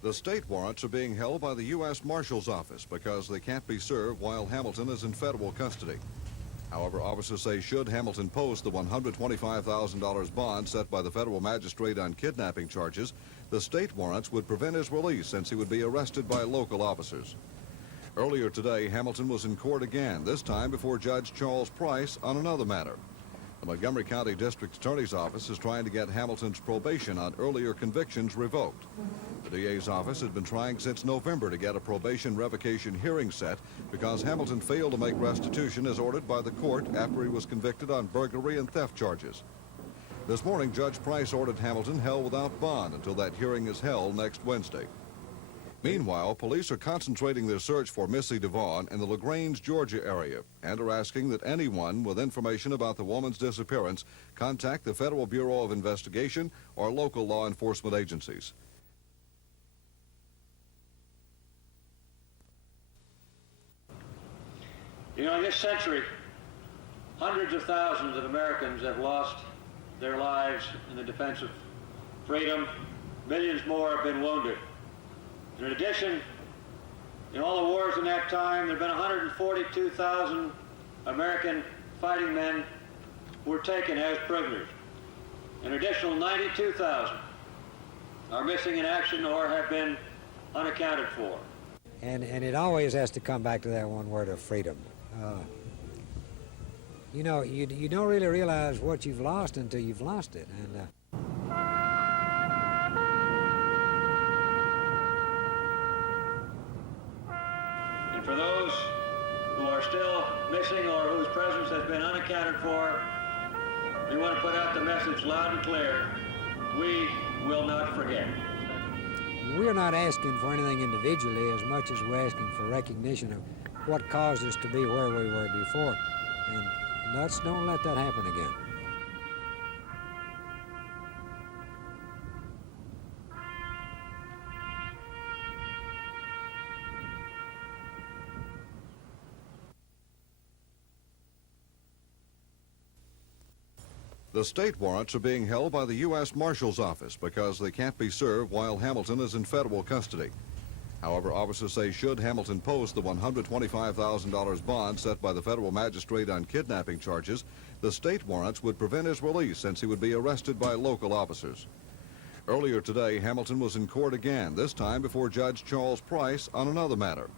The state warrants are being held by the U.S. Marshal's Office because they can't be served while Hamilton is in federal custody. However, officers say should Hamilton post the $125,000 bond set by the federal magistrate on kidnapping charges, the state warrants would prevent his release since he would be arrested by local officers. Earlier today, Hamilton was in court again, this time before Judge Charles Price on another matter. The Montgomery County District Attorney's Office is trying to get Hamilton's probation on earlier convictions revoked. The DA's office has been trying since November to get a probation revocation hearing set because Hamilton failed to make restitution as ordered by the court after he was convicted on burglary and theft charges. This morning, Judge Price ordered Hamilton held without bond until that hearing is held next Wednesday. Meanwhile, police are concentrating their search for Missy Devon in the LaGrange, Georgia area and are asking that anyone with information about the woman's disappearance contact the Federal Bureau of Investigation or local law enforcement agencies. You know, in this century, hundreds of thousands of Americans have lost their lives in the defense of freedom. Millions more have been wounded. And in addition, in all the wars in that time, there have been 142,000 American fighting men who were taken as prisoners. An additional 92,000 are missing in action or have been unaccounted for. And it always has to come back to that one word of freedom. You know, you don't really realize what you've lost until you've lost it. And for those who are still missing or whose presence has been unaccounted for, we want to put out the message loud and clear: we will not forget. We're not asking for anything individually as much as we're asking for recognition of what caused us to be where we were before. And let's don't let that happen again. The state warrants are being held by the U.S. Marshal's Office because they can't be served while Hamilton is in federal custody. However, officers say should Hamilton post the $125,000 bond set by the federal magistrate on kidnapping charges, the state warrants would prevent his release since he would be arrested by local officers. Earlier today, Hamilton was in court again, this time before Judge Charles Price on another matter.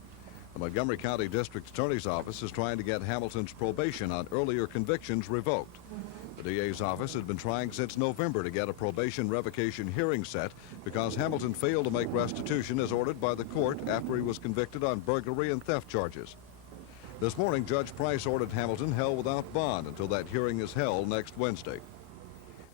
The Montgomery County District Attorney's Office is trying to get Hamilton's probation on earlier convictions revoked. The DA's office has been trying since November to get a probation revocation hearing set because Hamilton failed to make restitution as ordered by the court after he was convicted on burglary and theft charges. This morning, Judge Price ordered Hamilton held without bond until that hearing is held next Wednesday.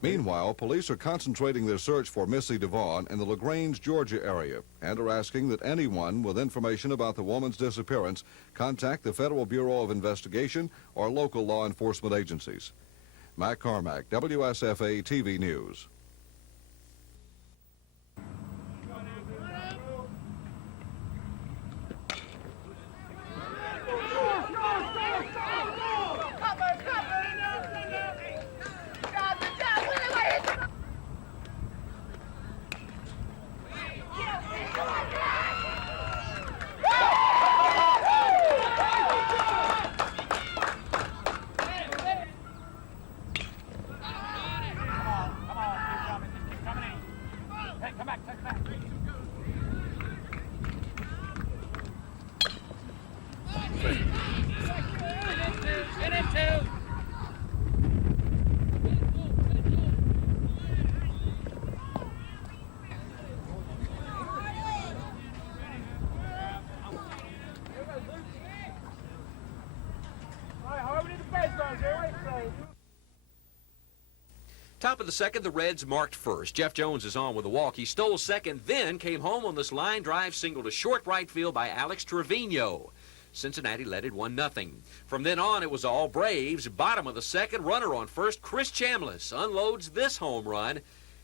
Meanwhile, police are concentrating their search for Missy Devon in the LaGrange, Georgia area and are asking that anyone with information about the woman's disappearance contact the Federal Bureau of Investigation or local law enforcement agencies. Mac Carmack, WSFA TV News. Top of the second, the Reds marked first. Jeff Jones is on with a walk. He stole second, then came home on this line drive single to short right field by Alex Trevino. Cincinnati led it 1-0. From then on, it was all Braves. Bottom of the second, runner on first, Chris Chambliss unloads this home run.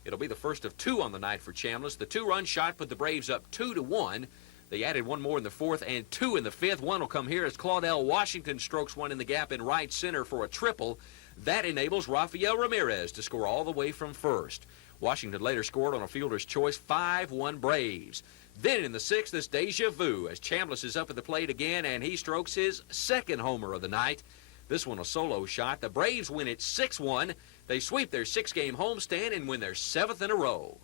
It'll be the first of two on the night for Chambliss. The two-run shot put the Braves up 2-1. They added one more in the fourth and two in the fifth. One will come here as Claudell Washington strokes one in the gap in right center for a triple. That enables Rafael Ramirez to score all the way from first. Washington later scored on a fielder's choice, 5-1 Braves. Then in the 6th, it's deja vu as Chambliss is up at the plate again, and he strokes his second homer of the night. This one a solo shot. The Braves win it 6-1. They sweep their 6-game homestand and win their 7th in a row.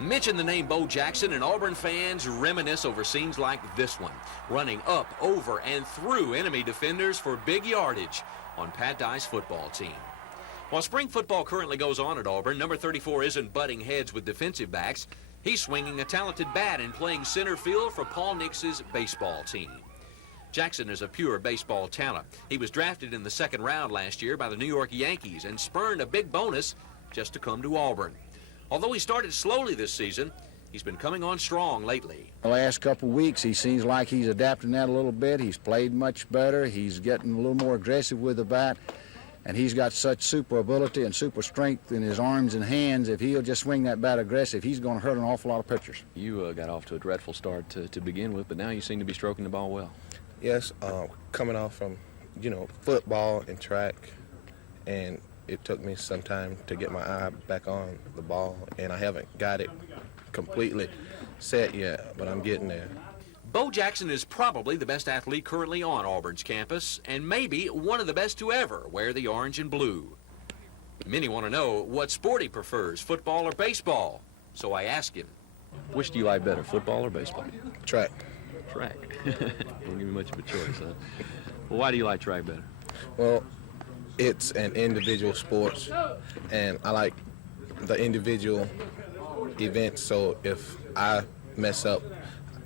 Mention the name Bo Jackson and Auburn fans reminisce over scenes like this one, running up, over, and through enemy defenders for big yardage on Pat Dye's football team. While spring football currently goes on at Auburn, number 34 isn't butting heads with defensive backs. He's swinging a talented bat and playing center field for Paul Nix's baseball team. Jackson is a pure baseball talent. He was drafted in the 2nd round last year by the New York Yankees and spurned a big bonus just to come to Auburn. Although he started slowly this season, he's been coming on strong lately. The last couple weeks, he seems like he's adapting that a little bit. He's played much better. He's getting a little more aggressive with the bat. And he's got such super ability and super strength in his arms and hands. If he'll just swing that bat aggressive, he's going to hurt an awful lot of pitchers. You got off to a dreadful start to begin with, but now you seem to be stroking the ball well. Yes, coming off from, football and track, and it took me some time to get my eye back on the ball, and I haven't got it completely set yet, but I'm getting there. Bo Jackson is probably the best athlete currently on Auburn's campus, and maybe one of the best to ever wear the orange and blue. Many want to know what sport he prefers, football or baseball, so I ask him. Which do you like better, football or baseball? Track. Track. Don't give me much of a choice, huh? Well, why do you like track better? Well, it's an individual sport, and I like the individual events, so if I mess up,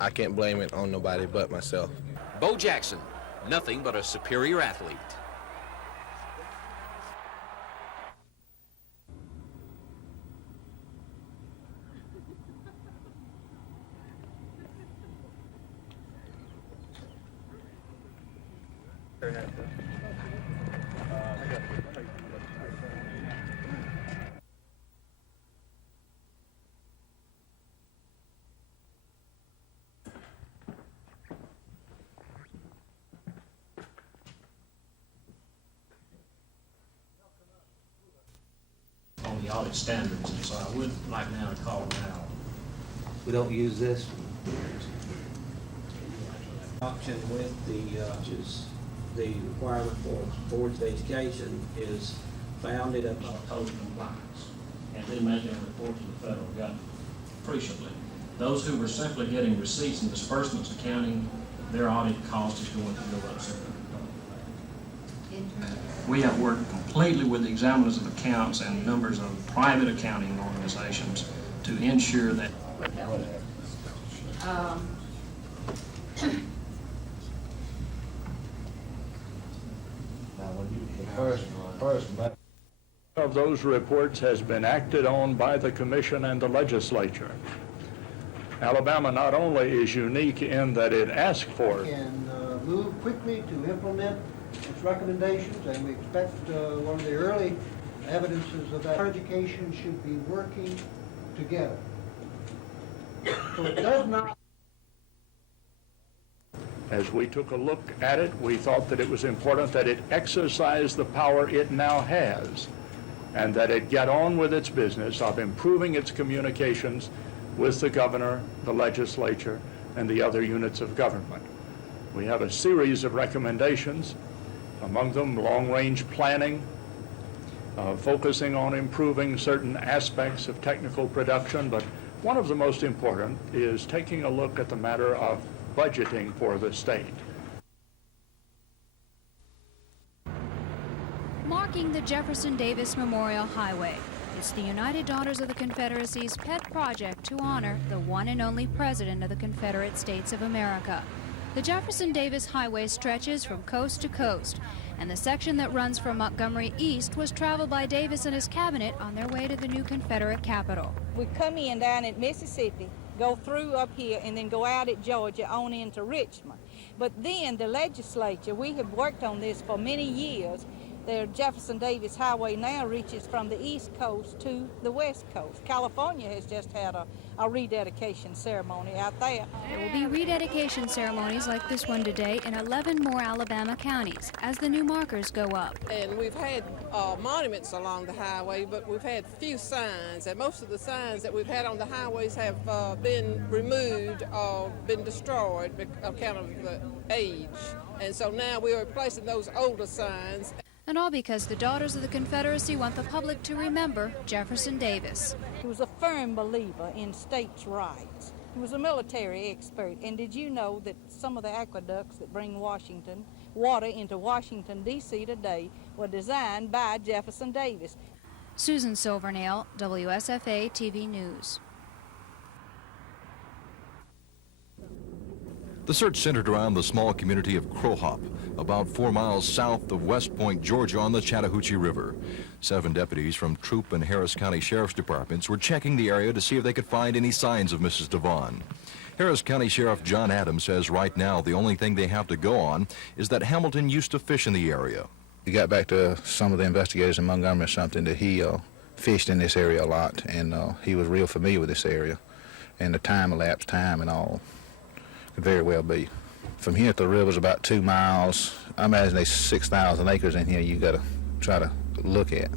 I can't blame it on nobody but myself. Bo Jackson, nothing but a superior athlete. On the audit standards, and so I would like now to call them out. We don't use this. Option with the requirement for board's education is founded upon Code compliance, and then making a report to the federal government. Appreciably, those who were simply getting receipts and disbursements accounting, their audit cost is going to go up significantly. We have worked completely with the examiners of accounts and numbers of private accounting organizations to ensure that. Of those reports has been acted on by the Commission and the legislature. Alabama not only is unique in that it asked for can move quickly to implement its recommendations, and we expect one of the early evidences of that education should be working together. So it does not. As we took a look at it, we thought that it was important that it exercise the power it now has and that it get on with its business of improving its communications with the governor, the legislature, and the other units of government. We have a series of recommendations, among them long-range planning, focusing on improving certain aspects of technical production, but one of the most important is taking a look at the matter of budgeting for the state. Marking the Jefferson Davis Memorial Highway, it's the United Daughters of the Confederacy's pet project to honor the one and only President of the Confederate States of America. The Jefferson Davis Highway stretches from coast to coast, and the section that runs from Montgomery east was traveled by Davis and his cabinet on their way to the new Confederate capital. We come in down at Mississippi, go through up here, and then go out at Georgia on into Richmond. But then the legislature, we have worked on this for many years, Their Jefferson Davis Highway now reaches from the East Coast to the West Coast. California has just had a rededication ceremony out there. There will be rededication ceremonies like this one today in 11 more Alabama counties as the new markers go up. And we've had monuments along the highway, but we've had few signs, and most of the signs that we've had on the highways have been removed or been destroyed on account of the age. And so now we're replacing those older signs. And all because the Daughters of the Confederacy want the public to remember Jefferson Davis. He was a firm believer in states' rights. He was a military expert. And did you know that some of the aqueducts that bring water into Washington, D.C. today were designed by Jefferson Davis? Susan Silvernail, WSFA TV News. The search centered around the small community of Crowhop, about 4 miles south of West Point, Georgia, on the Chattahoochee River. 7 deputies from Troup and Harris County Sheriff's Departments were checking the area to see if they could find any signs of Mrs. Devon. Harris County Sheriff John Adams says right now the only thing they have to go on is that Hamilton used to fish in the area. He got back to some of the investigators in Montgomery or something that he fished in this area a lot, and he was real familiar with this area, and the elapsed time and all could very well be. From here to the river is about 2 miles. I imagine there's 6,000 acres in here you got to try to look at.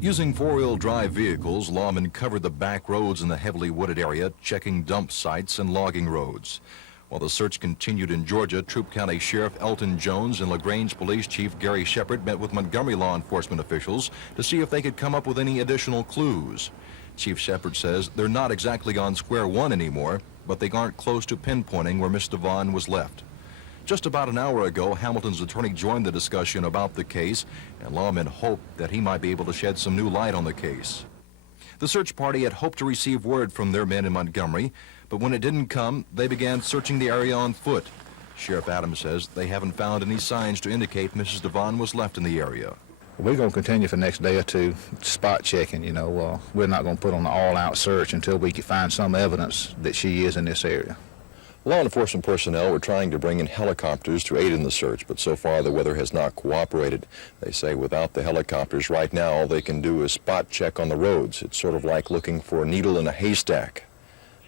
Using 4-wheel drive vehicles, lawmen covered the back roads in the heavily wooded area, checking dump sites and logging roads. While the search continued in Georgia, Troup County Sheriff Elton Jones and LaGrange Police Chief Gary Shepard met with Montgomery law enforcement officials to see if they could come up with any additional clues. Chief Shepard says they're not exactly on square one anymore, but they aren't close to pinpointing where Miss Devon was left. Just about an hour ago, Hamilton's attorney joined the discussion about the case, and lawmen hoped that he might be able to shed some new light on the case. The search party had hoped to receive word from their men in Montgomery, but when it didn't come, they began searching the area on foot. Sheriff Adams says they haven't found any signs to indicate Mrs. Devon was left in the area. We're going to continue for the next day or two spot checking, you know. We're not going to put on an all-out search until we can find some evidence that she is in this area. Law enforcement personnel were trying to bring in helicopters to aid in the search, but so far the weather has not cooperated. They say without the helicopters right now, all they can do is spot check on the roads. It's sort of like looking for a needle in a haystack.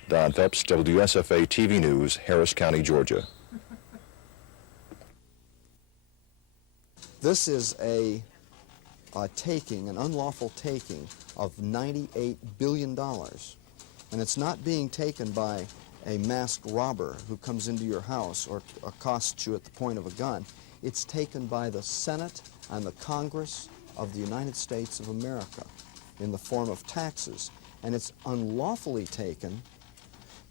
Don Phelps, WSFA TV News, Harris County, Georgia. This is an unlawful taking of $98 billion. And it's not being taken by a masked robber who comes into your house or accosts you at the point of a gun. It's taken by the Senate and the Congress of the United States of America in the form of taxes. And it's unlawfully taken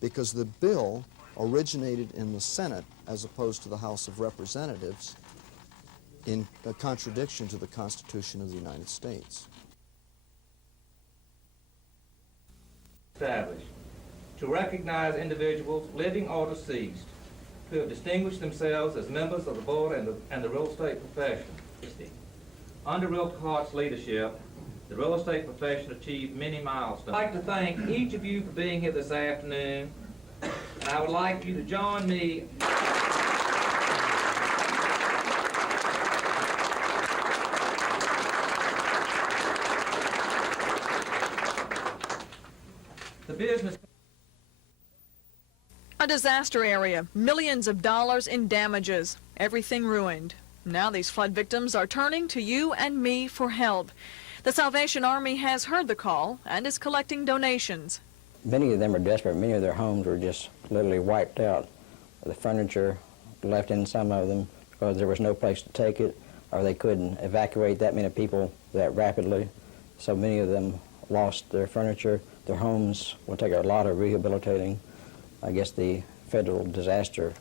because the bill originated in the Senate as opposed to the House of Representatives, in a contradiction to the Constitution of the United States. Established to recognize individuals, living or deceased, who have distinguished themselves as members of the board and the real estate profession. Under Real Hart's leadership, the real estate profession achieved many milestones. I'd like to thank each of you for being here this afternoon, and I would like you to join me. The business. A disaster area, millions of dollars in damages, everything ruined. Now these flood victims are turning to you and me for help. The Salvation Army has heard the call and is collecting donations. Many of them are desperate. Many of their homes were just literally wiped out. The furniture left in some of them because there was no place to take it, or they couldn't evacuate that many people that rapidly. So many of them lost their furniture. Their homes will take a lot of rehabilitating. I guess the federal disaster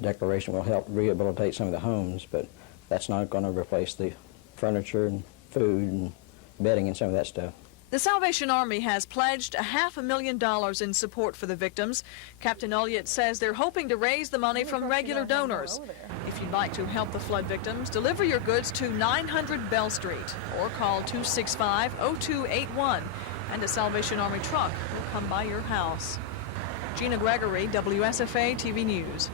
declaration will help rehabilitate some of the homes, but that's not going to replace the furniture and food and bedding and some of that stuff. The Salvation Army has pledged $500,000 in support for the victims. Captain Elliott says they're hoping to raise the money from regular donors. If you'd like to help the flood victims, deliver your goods to 900 Bell Street or call 265-0281, and a Salvation Army truck will come by your house. Gina Gregory, WSFA TV News.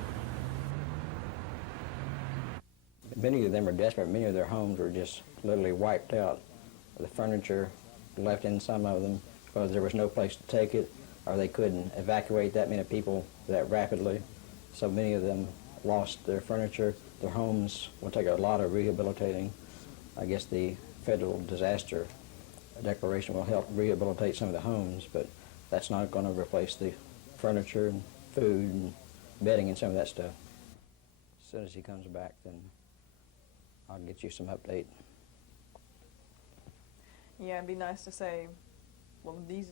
Many of them are desperate. Many of their homes were just literally wiped out. The furniture left in some of them because there was no place to take it, or they couldn't evacuate that many people that rapidly. So many of them lost their furniture. Their homes will take a lot of rehabilitating. I guess the federal disaster declaration will help rehabilitate some of the homes, but that's not going to replace the furniture and food and bedding and some of that stuff. As soon as he comes back, then I'll get you some update. Yeah, it'd be nice to say, well, these...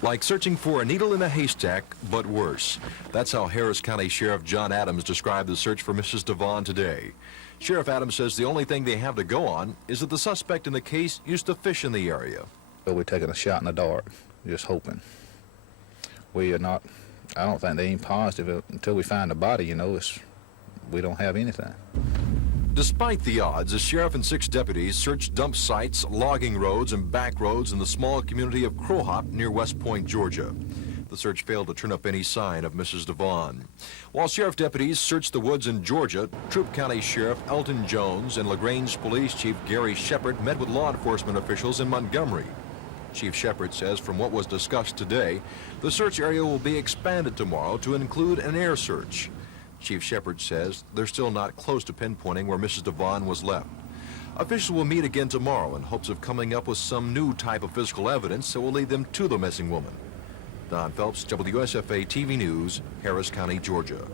Like searching for a needle in a haystack, but worse. That's how Harris County Sheriff John Adams described the search for Mrs. Devon today. Sheriff Adams says the only thing they have to go on is that the suspect in the case used to fish in the area. We're taking a shot in the dark, just hoping. We are not, I don't think they're even positive until we find the body, you know, we don't have anything. Despite the odds, the sheriff and 6 deputies searched dump sites, logging roads, and back roads in the small community of Crowhop near West Point, Georgia. The search failed to turn up any sign of Mrs. Devon. While sheriff deputies searched the woods in Georgia, Troup County Sheriff Elton Jones and LaGrange Police Chief Gary Shepard met with law enforcement officials in Montgomery. Chief Shepard says from what was discussed today, the search area will be expanded tomorrow to include an air search. Chief Shepard says they're still not close to pinpointing where Mrs. Devon was left. Officials will meet again tomorrow in hopes of coming up with some new type of physical evidence that will lead them to the missing woman. Don Phelps, WSFA TV News, Harris County, Georgia.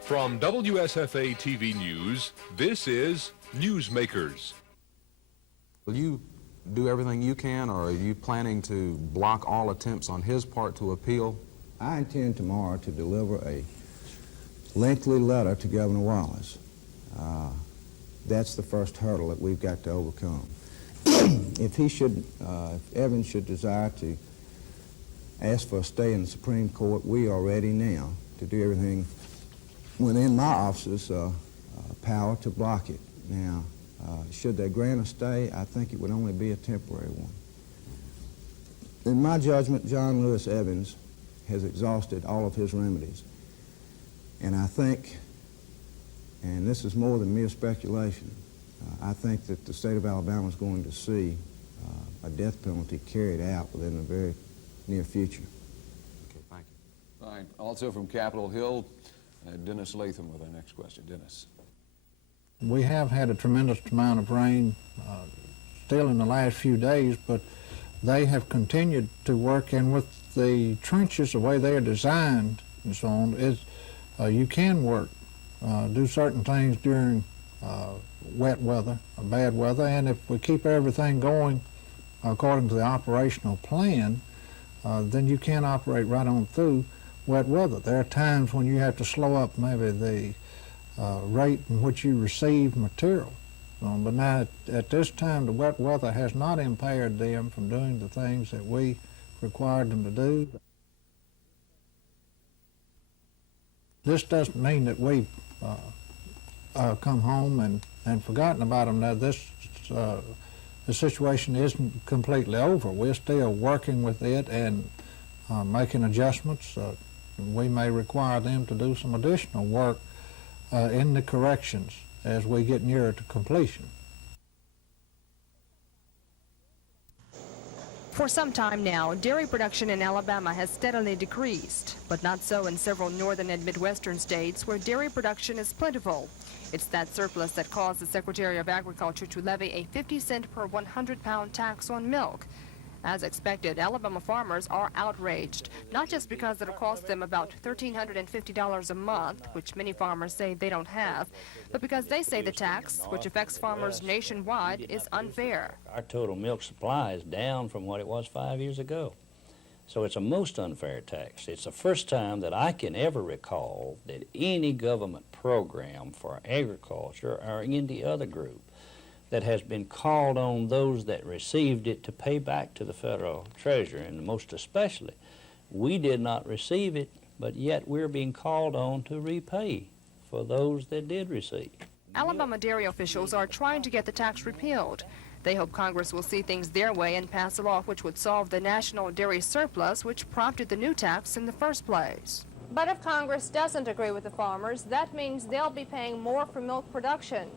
From WSFA TV News, this is Newsmakers. Will you do everything you can, or are you planning to block all attempts on his part to appeal? I intend tomorrow to deliver a lengthy letter to Governor Wallace. That's the first hurdle that we've got to overcome. If Evans should desire to ask for a stay in the Supreme Court, we are ready now to do everything within my office's power to block it. Now, should they grant a stay, I think it would only be a temporary one. In my judgment, John Lewis Evans has exhausted all of his remedies. And I think, and this is more than mere speculation, I think that the state of Alabama is going to see a death penalty carried out within the very near future. Okay, thank you. All right, also from Capitol Hill, Dennis Latham with our next question. Dennis. We have had a tremendous amount of rain still in the last few days, but they have continued to work, and with the trenches, the way they are designed and so on, you can work, do certain things during wet weather or bad weather, and if we keep everything going according to the operational plan, then you can operate right on through wet weather. There are times when you have to slow up maybe the rate in which you receive material. But now, at this time, the wet weather has not impaired them from doing the things that we required them to do. This doesn't mean that we've come home and forgotten about them. Now, the situation isn't completely over. We're still working with it and making adjustments. We may require them to do some additional work in the corrections as we get nearer to completion. For some time now, dairy production in Alabama has steadily decreased, but not so in several northern and midwestern states where dairy production is plentiful. It's that surplus that caused the Secretary of Agriculture to levy a 50-cent per 100-pound tax on milk. As expected, Alabama farmers are outraged, not just because it'll cost them about $1,350 a month, which many farmers say they don't have, but because they say the tax, which affects farmers nationwide, is unfair. Our total milk supply is down from what it was 5 years ago. So it's a most unfair tax. It's the first time that I can ever recall that any government program for agriculture or any other group that has been called on those that received it to pay back to the federal treasury, and most especially We did not receive it, but yet we're being called on to repay for those that did receive. Alabama dairy officials are trying to get the tax repealed. They hope Congress will see things their way and pass a law which would solve the national dairy surplus which prompted the new tax in the first place. But if Congress doesn't agree with the farmers, that means they'll be paying more for milk production.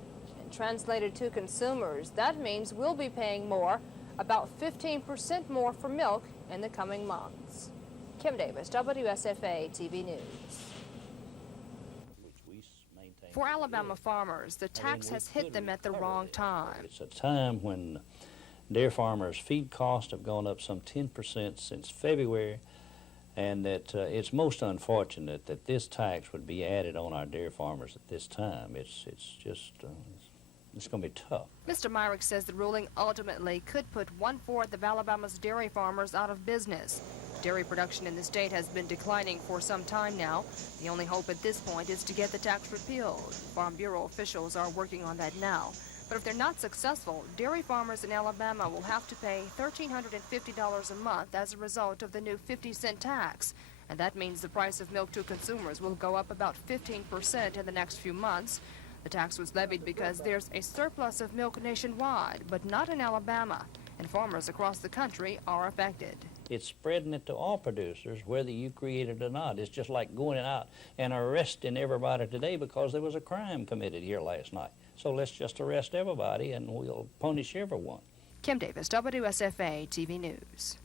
And translated to consumers, that means we'll be paying more, about 15% more for milk in the coming months. Kim Davis, WSFA TV News. For Alabama farmers, the tax has hit them at the wrong time. It's a time when dairy farmers' feed costs have gone up some 10% since February, and that it's most unfortunate that this tax would be added on our dairy farmers at this time. It's just it's going to be tough. Mr. Myrick says the ruling ultimately could put 1/4 of Alabama's dairy farmers out of business. Dairy production in the state has been declining for some time now. The only hope at this point is to get the tax repealed. Farm Bureau officials are working on that now. But if they're not successful, dairy farmers in Alabama will have to pay $1,350 a month as a result of the new 50-cent tax. And that means the price of milk to consumers will go up about 15% in the next few months. The tax was levied because there's a surplus of milk nationwide, but not in Alabama, and farmers across the country are affected. It's spreading it to all producers, whether you create it or not. It's just like going out and arresting everybody today because there was a crime committed here last night. So let's just arrest everybody and we'll punish everyone. Kim Davis, WSFA TV News.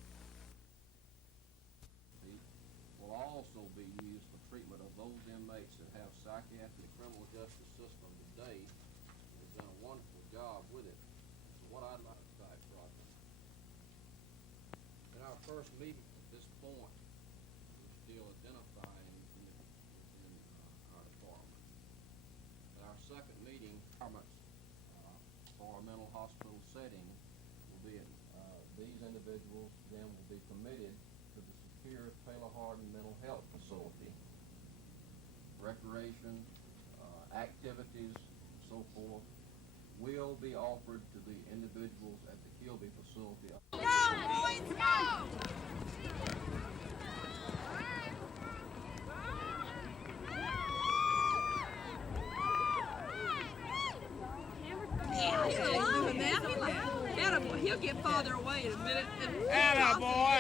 Will also be used for treatment of those inmates that have psychiatric criminal justice system today. They've done a wonderful job with it. So what I'd like to type project. In our first meeting at this point, we're still identifying within our department. At our second meeting, for a mental hospital setting will be these individuals then will be committed to the secure Taylor Hardin Mental Health Facility. Recreation, activities, and so forth will be offered to the individuals at the Kilby facility. Go, boys, go! Yeah, he's doing that. He'll get farther away in a minute. Atta boy!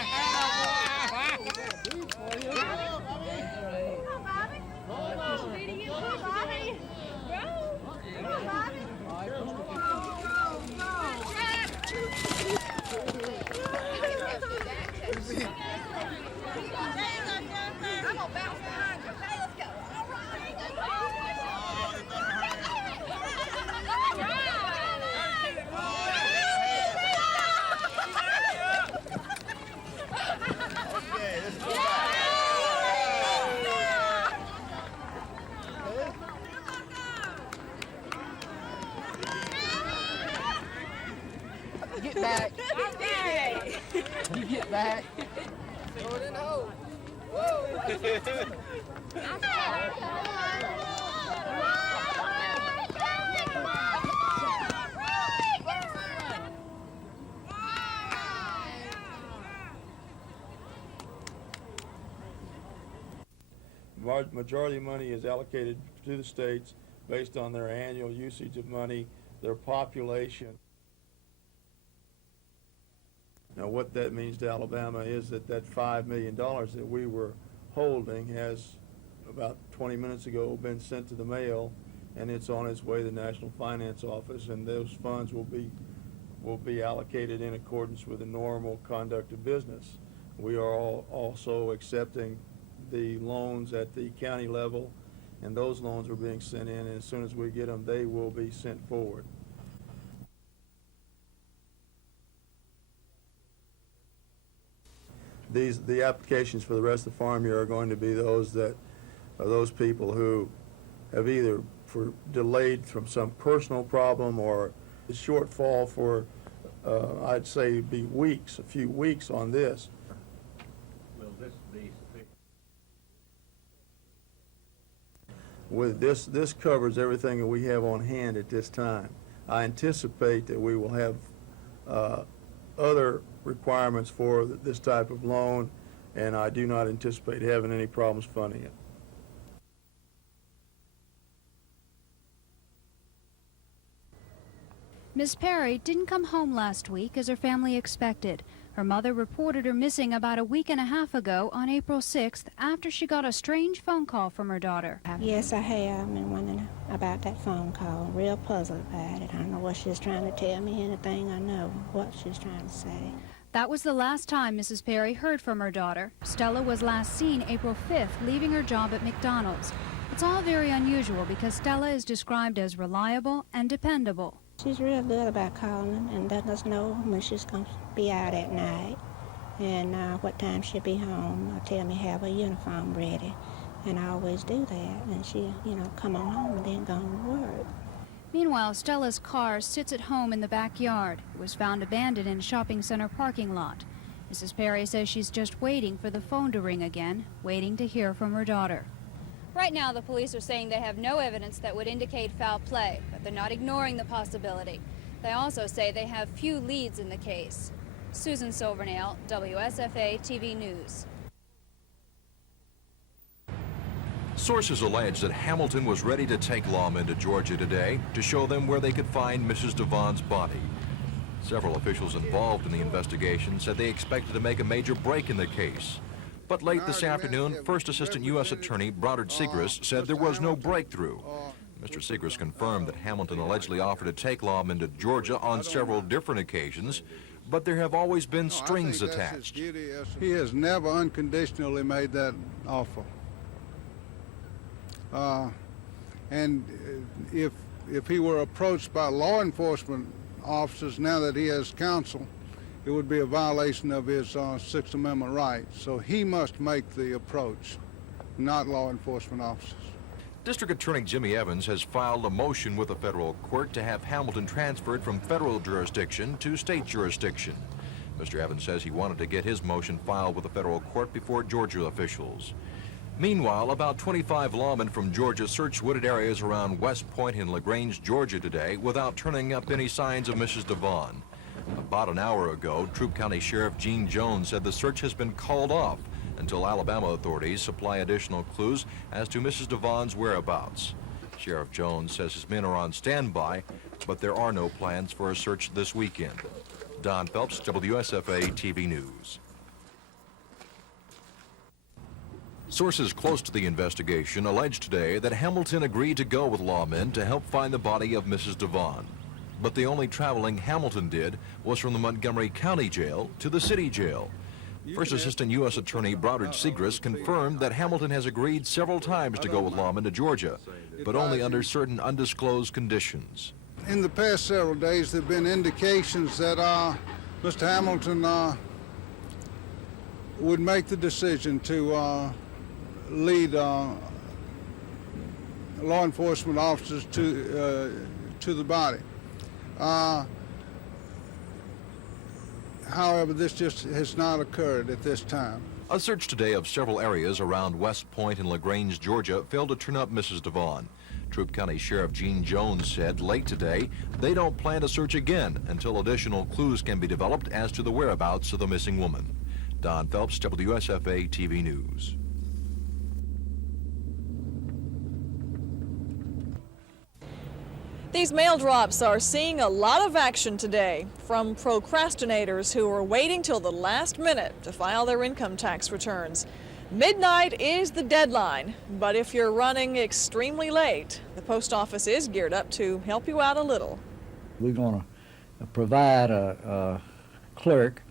Get back. You get back. Throw it in the hole. Majority of money is allocated to the states based on their annual usage of money, their population. Now what that means to Alabama is that $5 million that we were holding has about 20 minutes ago been sent to the mail, and it's on its way to the National Finance Office, and those funds will be allocated in accordance with the normal conduct of business. We are also accepting the loans at the county level, and those loans are being sent in, and as soon as we get them, they will be sent forward. The applications for the rest of the farm year are going to be those people who have either delayed from some personal problem or a shortfall for, I'd say, be weeks, a few weeks on this. Will this be sufficient? With this covers everything that we have on hand at this time. I anticipate that we will have other requirements for this type of loan and I do not anticipate having any problems funding it. Miss Perry didn't come home last week as her family expected. Her mother reported her missing about a week and a half ago on April 6th after she got a strange phone call from her daughter. Yes, I have been wondering about that phone call. Real puzzled about it. I don't know what she's trying to tell me, anything I know what she's trying to say. That was the last time Mrs. Perry heard from her daughter. Stella was last seen April 5th leaving her job at McDonald's. It's all very unusual because Stella is described as reliable and dependable. She's real good about calling and letting us know when she's going to be out at night and what time she'll be home. Tell me have a uniform ready, and I always do that. And she, come on home and then go to work. Meanwhile, Stella's car sits at home in the backyard. It was found abandoned in a shopping center parking lot. Mrs. Perry says she's just waiting for the phone to ring again, waiting to hear from her daughter. Right now, the police are saying they have no evidence that would indicate foul play, but they're not ignoring the possibility. They also say they have few leads in the case. Susan Silvernail, WSFA TV News. Sources allege that Hamilton was ready to take lawmen to Georgia today to show them where they could find Mrs. Devon's body. Several officials involved in the investigation said they expected to make a major break in the case. But late this afternoon, First Assistant U.S. Attorney Broderick Segrist said there was no breakthrough. Mr. Segrist confirmed that Hamilton allegedly offered to take lawmen to Georgia on several different occasions, but there have always been strings attached. He has never unconditionally made that offer. And if he were approached by law enforcement officers now that he has counsel, it would be a violation of his Sixth Amendment rights. So he must make the approach, not law enforcement officers. District Attorney Jimmy Evans has filed a motion with the federal court to have Hamilton transferred from federal jurisdiction to state jurisdiction. Mr. Evans says he wanted to get his motion filed with the federal court before Georgia officials. Meanwhile, about 25 lawmen from Georgia searched wooded areas around West Point in LaGrange, Georgia today without turning up any signs of Mrs. Devon. About an hour ago, Troup County Sheriff Gene Jones said the search has been called off until Alabama authorities supply additional clues as to Mrs. Devon's whereabouts. Sheriff Jones says his men are on standby, but there are no plans for a search this weekend. Don Phelps, WSFA TV News. Sources close to the investigation alleged today that Hamilton agreed to go with lawmen to help find the body of Mrs. Devon. But the only traveling Hamilton did was from the Montgomery County Jail to the city jail. First Assistant U.S. Attorney Broderick Segrist confirmed that Hamilton has agreed several times to go with lawmen to Georgia, but only under certain undisclosed conditions. In the past several days, there have been indications that Mr. Hamilton would make the decision to lead law enforcement officers to the body. However, this just has not occurred at this time. A search today of several areas around West Point and LaGrange, Georgia, failed to turn up Mrs. Devon. Troup County Sheriff Gene Jones said late today they don't plan to search again until additional clues can be developed as to the whereabouts of the missing woman. Don Phelps, WSFA TV News. These mail drops are seeing a lot of action today from procrastinators who are waiting till the last minute to file their income tax returns. Midnight is the deadline, but if you're running extremely late, the post office is geared up to help you out a little. We're going to provide a clerk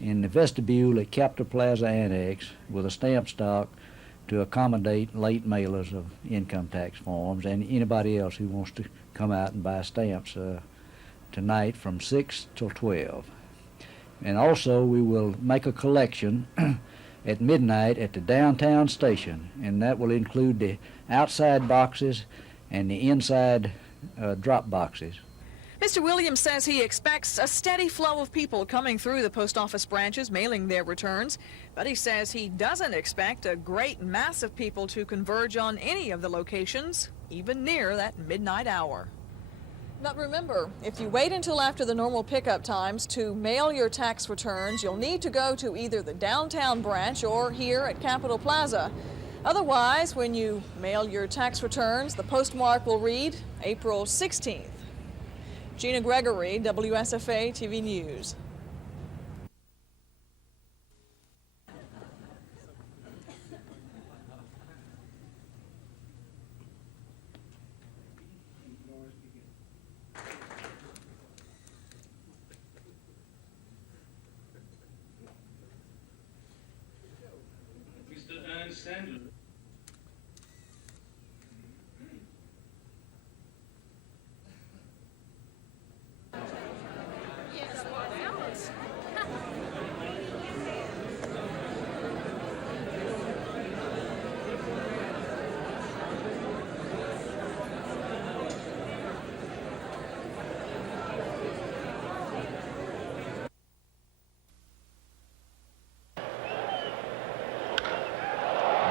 in the vestibule at Capitol Plaza Annex with a stamp stock to accommodate late mailers of income tax forms and anybody else who wants to come out and buy stamps tonight from 6 till 12. And also we will make a collection at midnight at the downtown station, and that will include the outside boxes and the inside drop boxes. Mr. Williams says he expects a steady flow of people coming through the post office branches mailing their returns, but he says he doesn't expect a great mass of people to converge on any of the locations, even near that midnight hour. Now remember, if you wait until after the normal pickup times to mail your tax returns, you'll need to go to either the downtown branch or here at Capitol Plaza. Otherwise, when you mail your tax returns, the postmark will read April 16th. Gina Gregory, WSFA TV News.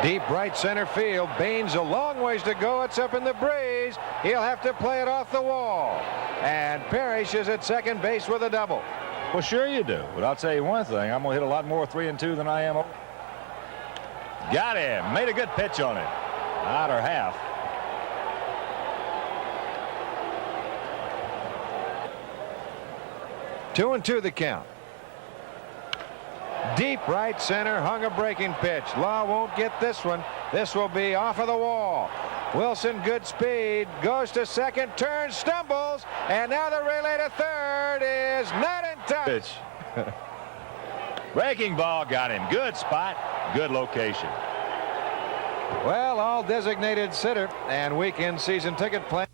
Deep right center field. Baines a long ways to go. It's up in the breeze. He'll have to play it off the wall. And Parrish is at second base with a double. Well, sure you do. But I'll tell you one thing. I'm going to hit a lot more 3-2 than I am. Got him. Made a good pitch on it. Outer half. 2-2 the count. Deep right center, hung a breaking pitch. Law won't get this one. This will be off of the wall. Wilson, good speed, goes to second, turns, stumbles, and now the relay to third is not in time. Pitch. Breaking ball got him. Good spot, good location. Well, all designated sitter and weekend season ticket play.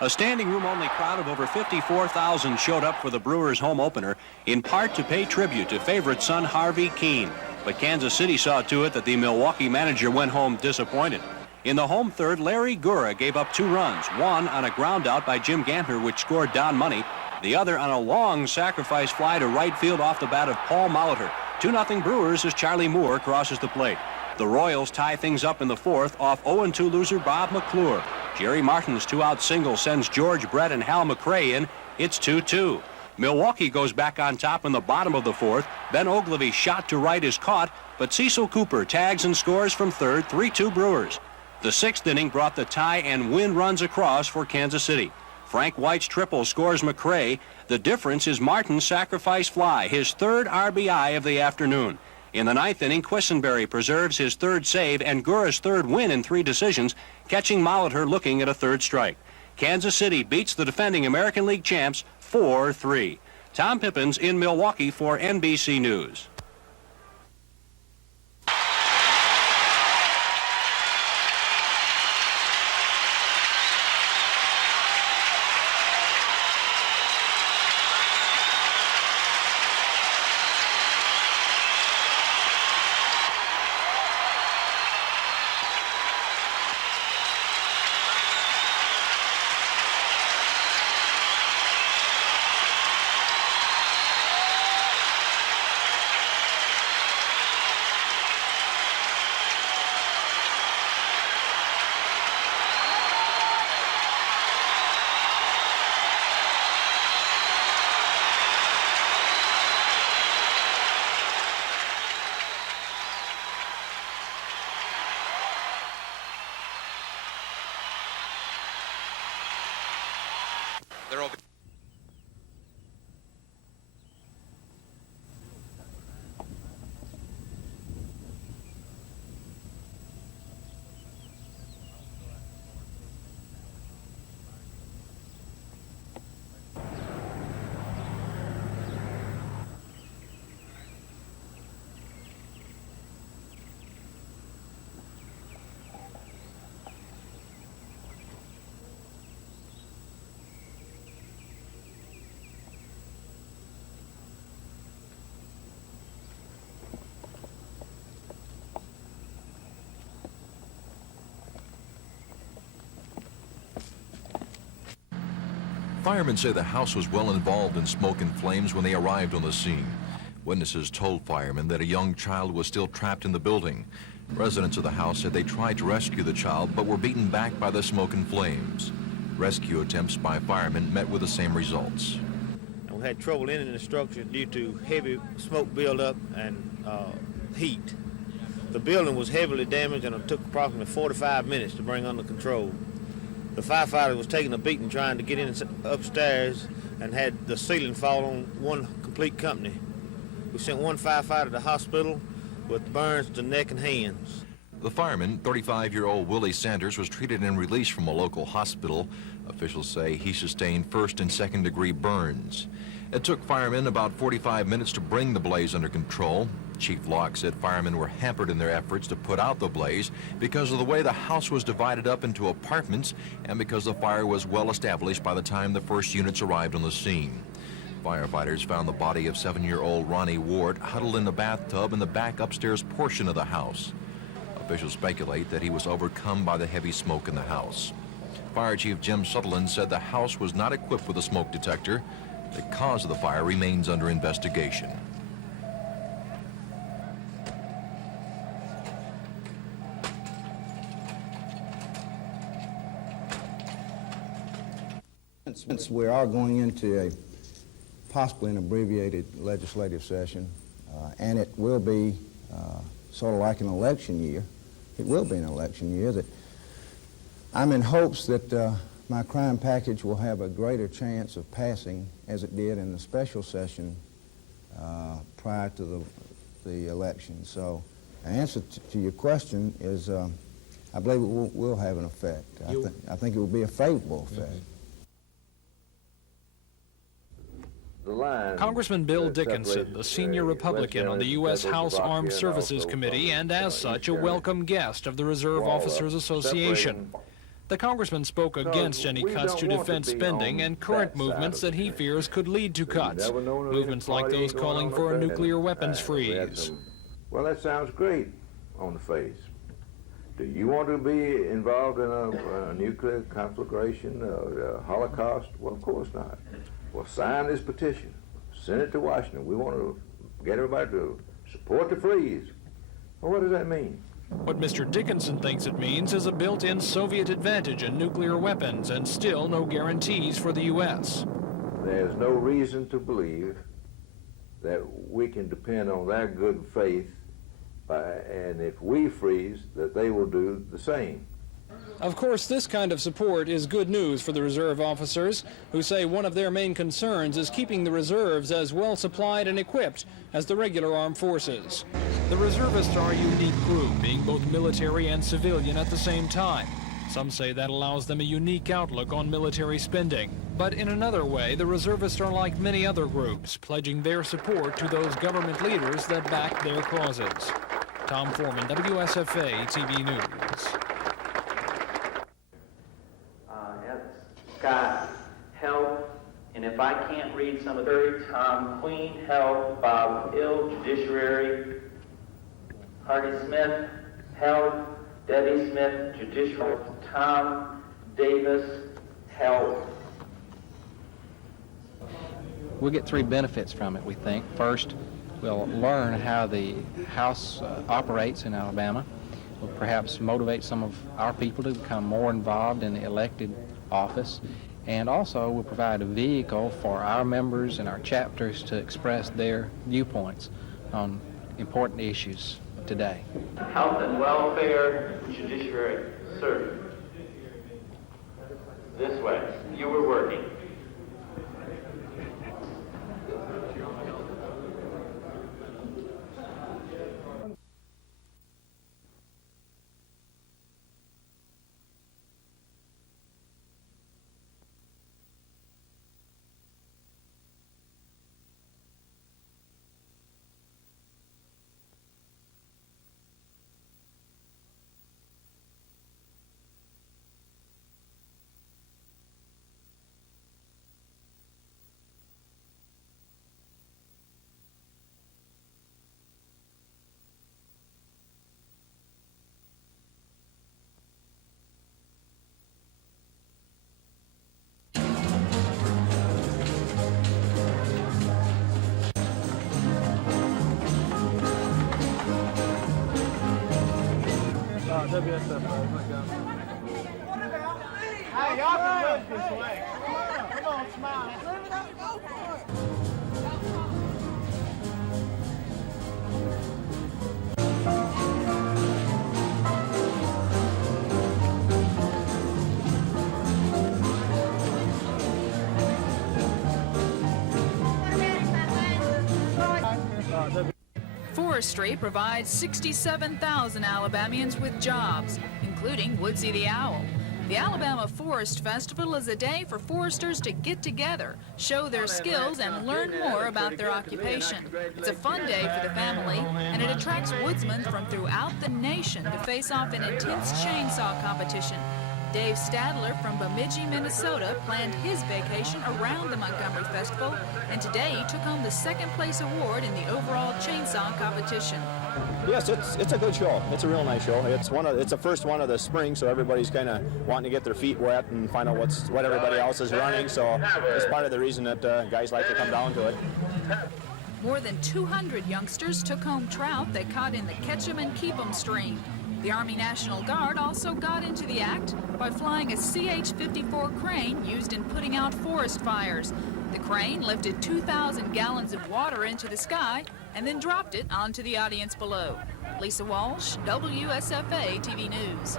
A standing room only crowd of over 54,000 showed up for the Brewers home opener, in part to pay tribute to favorite son Harvey Keene. But Kansas City saw to it that the Milwaukee manager went home disappointed. In the home third, Larry Gura gave up 2 runs, one on a ground out by Jim Gantner, which scored Don Money, the other on a long sacrifice fly to right field off the bat of Paul Molitor. 2-0 Brewers as Charlie Moore crosses the plate. The Royals tie things up in the fourth off 0-2 loser Bob McClure. Jerry Martin's 2-out single sends George Brett and Hal McRae in. It's 2-2. Milwaukee goes back on top in the bottom of the fourth. Ben Ogilvy's shot to right is caught, but Cecil Cooper tags and scores from third, 3-2 Brewers. The 6th inning brought the tie and wind runs across for Kansas City. Frank White's triple scores McRae. The difference is Martin's sacrifice fly, his 3rd RBI of the afternoon. In the 9th inning, Quisenberry preserves his 3rd save and Gura's 3rd win in 3 decisions, catching Molitor looking at a 3rd strike. Kansas City beats the defending American League champs 4-3. Tom Pippins in Milwaukee for NBC News. Firemen say the house was well involved in smoke and flames when they arrived on the scene. Witnesses told firemen that a young child was still trapped in the building. Residents of the house said they tried to rescue the child but were beaten back by the smoke and flames. rescue attempts by firemen met with the same results. And we had trouble entering the structure due to heavy smoke buildup and heat. The building was heavily damaged and it took approximately 45 minutes to bring under control. The firefighter was taking a beating trying to get in upstairs and had the ceiling fall on one complete company. We sent one firefighter to the hospital with burns to neck and hands. The fireman, 35-year-old Willie Sanders, was treated and released from a local hospital. Officials say he sustained first and second-degree burns. It took firemen about 45 minutes to bring the blaze under control. Chief Locke said firemen were hampered in their efforts to put out the blaze because of the way the house was divided up into apartments and because the fire was well established by the time the first units arrived on the scene. Firefighters found the body of 7-year-old Ronnie Ward huddled in the bathtub in the back upstairs portion of the house. Officials speculate that he was overcome by the heavy smoke in the house. Fire Chief Jim Sutherland said the house was not equipped with a smoke detector. The cause of the fire remains under investigation. Since we are going into a possibly an abbreviated legislative session, and it will be sort of like an election year, it will be an election year, that I'm in hopes that my crime package will have a greater chance of passing as it did in the special session prior to the election. So the answer to your question is I believe it will have an effect. I think it will be a favorable effect. Congressman Bill Dickinson, the senior Republican on the U.S. House Armed Services Committee, and as such a welcome guest of the Reserve Officers Association. The congressman spoke against any cuts to defense spending and current movements that he fears could lead to cuts, movements like those calling for a nuclear weapons freeze. Well, that sounds great on the face. Do you want to be involved in a nuclear conflagration, a Holocaust? Well, of course not. Well, sign this petition, send it to Washington. We want to get everybody to support the freeze. Well, what does that mean? What Mr. Dickinson thinks it means is a built-in Soviet advantage in nuclear weapons and still no guarantees for the U.S. There's no reason to believe that we can depend on their good faith, and if we freeze, that they will do the same. Of course, this kind of support is good news for the reserve officers, who say one of their main concerns is keeping the reserves as well supplied and equipped as the regular armed forces. The reservists are a unique group, being both military and civilian at the same time. Some say that allows them a unique outlook on military spending. But in another way, the reservists are like many other groups, pledging their support to those government leaders that back their causes. Tom Foreman, WSFA TV News. Scott, help, and if I can't read some of the Tom Queen, help, Bob Hill, Judiciary, Hardy Smith, help, Debbie Smith, Judicial, Tom Davis, help. We'll get three benefits from it, we think. First, we'll learn how the House operates in Alabama. We'll perhaps motivate some of our people to become more involved in the elected office, and also will provide a vehicle for our members and our chapters to express their viewpoints on important issues today. Health and welfare, judiciary, sir. This way. You were working. WSFA. Hey, y'all can Forestry provides 67,000 Alabamians with jobs, including Woodsy the Owl. The Alabama Forest Festival is a day for foresters to get together, show their skills, and learn more about their occupation. It's a fun day for the family, and it attracts woodsmen from throughout the nation to face off in intense chainsaw competition. Dave Stadler from Bemidji, Minnesota planned his vacation around the Montgomery Festival, and today he took home the second-place award in the overall chainsaw competition. Yes, it's a good show. It's a real nice show. It's the first one of the spring, so everybody's kind of wanting to get their feet wet and find out what everybody else is running. So it's part of the reason that guys like to come down to it. More than 200 youngsters took home trout they caught in the Catch 'em and Keep 'em stream. The Army National Guard also got into the act by flying a CH-54 crane used in putting out forest fires. The crane lifted 2,000 gallons of water into the sky and then dropped it onto the audience below. Lisa Walsh, WSFA TV News.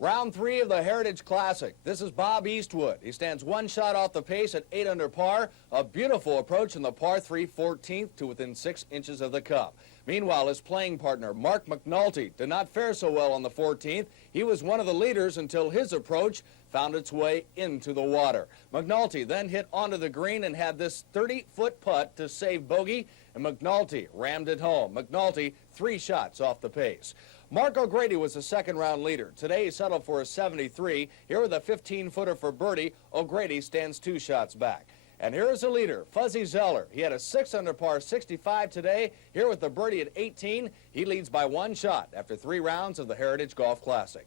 Round 3 of the Heritage Classic. This is Bob Eastwood. He stands one shot off the pace at 8 under par. A beautiful approach in the par 3 14th to within 6 inches of the cup. Meanwhile, his playing partner, Mark McNulty, did not fare so well on the 14th. He was one of the leaders until his approach found its way into the water. McNulty then hit onto the green and had this 30-foot putt to save bogey, and McNulty rammed it home. McNulty 3 shots off the pace. Mark O'Grady was the second-round leader. Today he settled for a 73. Here with a 15-footer for birdie, O'Grady stands 2 shots back. And here is the leader, Fuzzy Zeller. He had a 6 under par 65 today. Here with the birdie at 18, he leads by 1 shot after 3 rounds of the Heritage Golf Classic.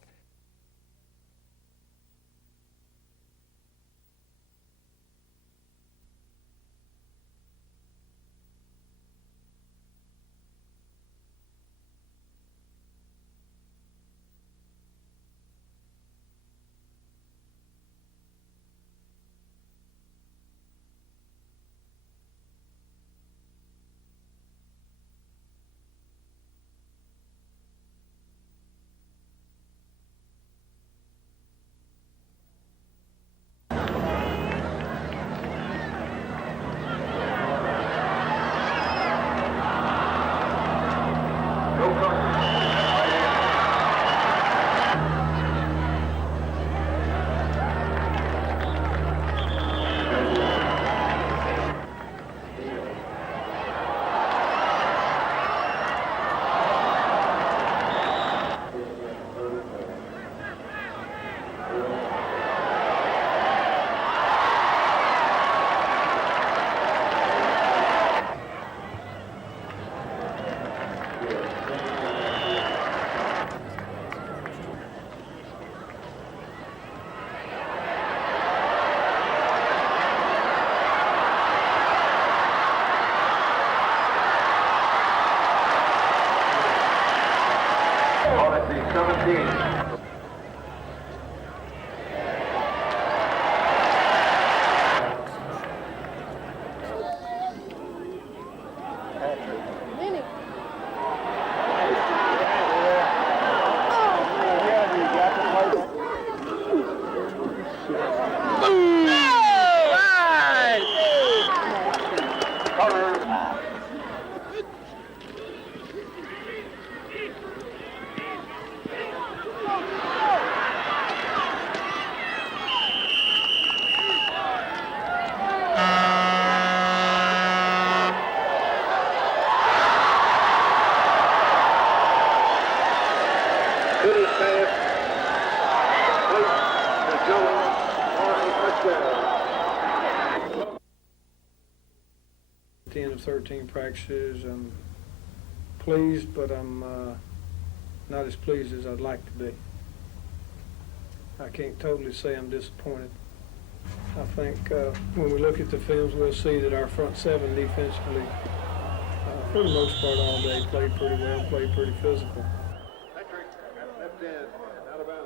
At the end of 13 practices, I'm pleased, but I'm not as pleased as I'd like to be. I can't totally say I'm disappointed. I think when we look at the films, we'll see that our front seven defensively, for the most part all day, played pretty well, played pretty physical. 10. Alabama